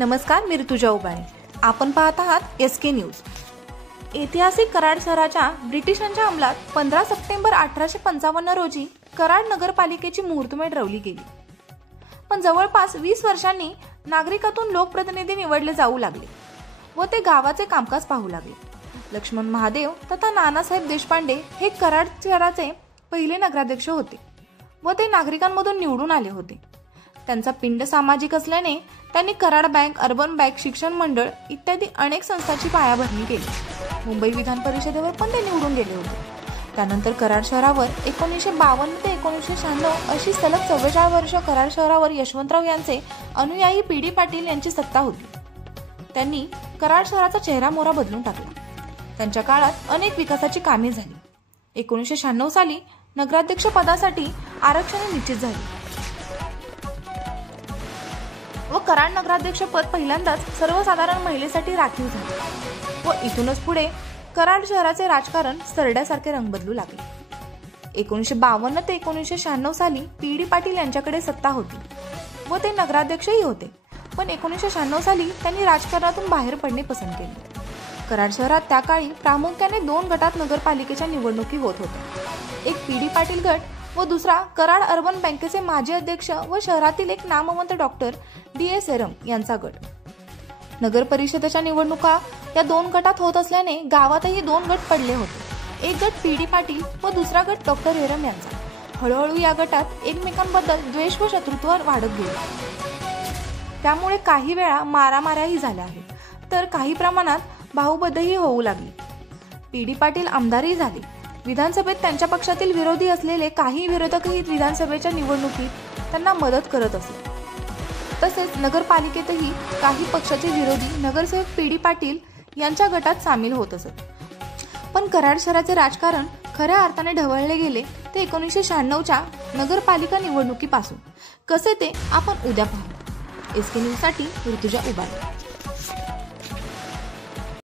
नमस्कार, मी ऋतुजा उबाळे. आपण पाहत आहात SK न्यूज. ऐतिहासिक कराड शहराच्या ब्रिटिशांच्या अंमलात 15 सप्टेंबर 1855 रोजी कराड नगरपालिकेची मुहूर्तमेढ रवली गेली. पण जवळपास 20 वर्षांनी नागरिकातून लोकप्रतिनिधी निवडले जाऊ लागले व ते गावाचे कामकाज पाहू लागले. लक्ष्मण महादेव तथा नानासाहेब देशपांडे हे कराड शहराचे पहिले नगराध्यक्ष होते व ते नागरिकांमधून निवडून आले होते. त्यांचा पिंड सामाजिक असल्याने त्यांनी कराड बँक, अर्बन बँक, शिक्षण मंडळ इत्यादी अनेक संस्थांची पायाभरणी केली. मुंबई विधान परिषदेवर पण ते निवडून गेले होते. त्यानंतर कराड शहरावर 1952 ते 1996 अशी सलग 44 वर्ष कराड शहरावर यशवंतराव यांचे अनुयायी PD पाटील यांची सत्ता होती. त्यांनी कराड शहराचा चेहरा मोहरा बदलून टाकला. त्यांच्या काळात अनेक विकासाची कामे झाली. 1996 साली नगराध्यक्ष पदासाठी आरक्षण निश्चित झाले व कराड नगराध्यक्ष पद पहिल्यांदाच सर्वसाधारण महिलेसाठी राखीव झाले व इथूनच पुढे कराड शहराचे राजकारण सरड्यासारखे रंग बदलू लागले. 1952 ते 1996 साली PD पाटील यांच्याकडे सत्ता होती व ते नगराध्यक्षही होते. पण 1996 साली त्यांनी राजकारणातून बाहेर पडणे पसंत केले. कराड शहरात त्या काळी प्रामुख्याने 2 गटात नगरपालिकेच्या निवडणुकी होत होत्या. एक PD पाटील गट व दुसरा कराड अर्बन बँकेचे माजी अध्यक्ष व शहरातील एक नामवंत डॉक्टर D.A. सेरम यांचा गट. नगर परिषदेच्या निवडणुका या 2 गटात होत असल्याने गावातही 2 गट पडले होते. एक गट PD पाटील व दुसरा गट डॉक्टर हेरम यांचा. हळूहळू या गटात एकमेकांबद्दल द्वेष व शत्रुत्व वाढत गेले. त्यामुळे काही वेळा मारामाऱ्याही झाल्या आहेत, तर काही प्रमाणात भाऊबंदही होऊ लागली. PD पाटील आमदारही झाले. विधानसभेत त्यांच्या पक्षातील विरोधी असलेले काही विरोधकही विधानसभेच्या निवडणुकीत त्यांना मदत करत असत. तसेच नगरपालिकेतही काही पक्षाचे विरोधी नगरसेवक PD पाटील यांच्या गटात सामील होत असत. पण कराड शहराचे राजकारण खऱ्या अर्थाने ढवळले गेले ते 1996च्या नगरपालिका निवडणुकीपासून. कसे ते आपण उद्या पाहू. SK न्यूज साठी ऋतुजा उबाळे.